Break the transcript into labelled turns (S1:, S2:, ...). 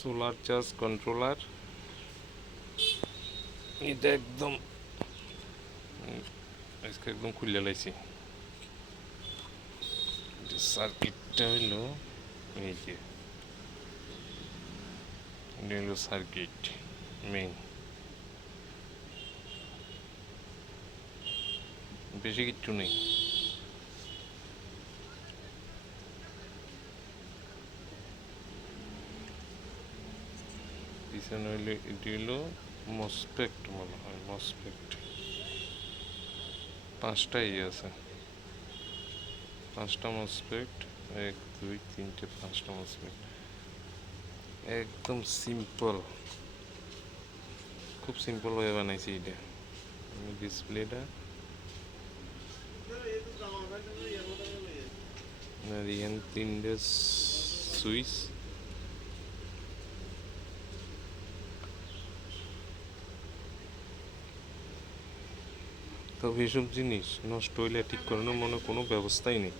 S1: Solar charge controller. এটা একদম আজকে একদম খুলে লাইছি। সার্কিটটা হইল এই যে। হলো সার্কিট মেইন বেশি কিচ্ছু নেই। পিছনে হইল এটি হইল মসপেক্ট মনে হয় মসপেক্ট পাঁচটা ইয়ে আছে। পাঁচটা মসপেক্ট এক, দুই, তিনটে, পাঁচটা মসপেক্ট একদম সিম্পল খুব সিম্পল হয়ে বানাইছি এটা। আমি ডিসপ্লেটা এখানে তিনটে সুইচ তবে এসব জিনিস নষ্ট হইলে ঠিক করানোর মনে কোনো ব্যবস্থাই নেই।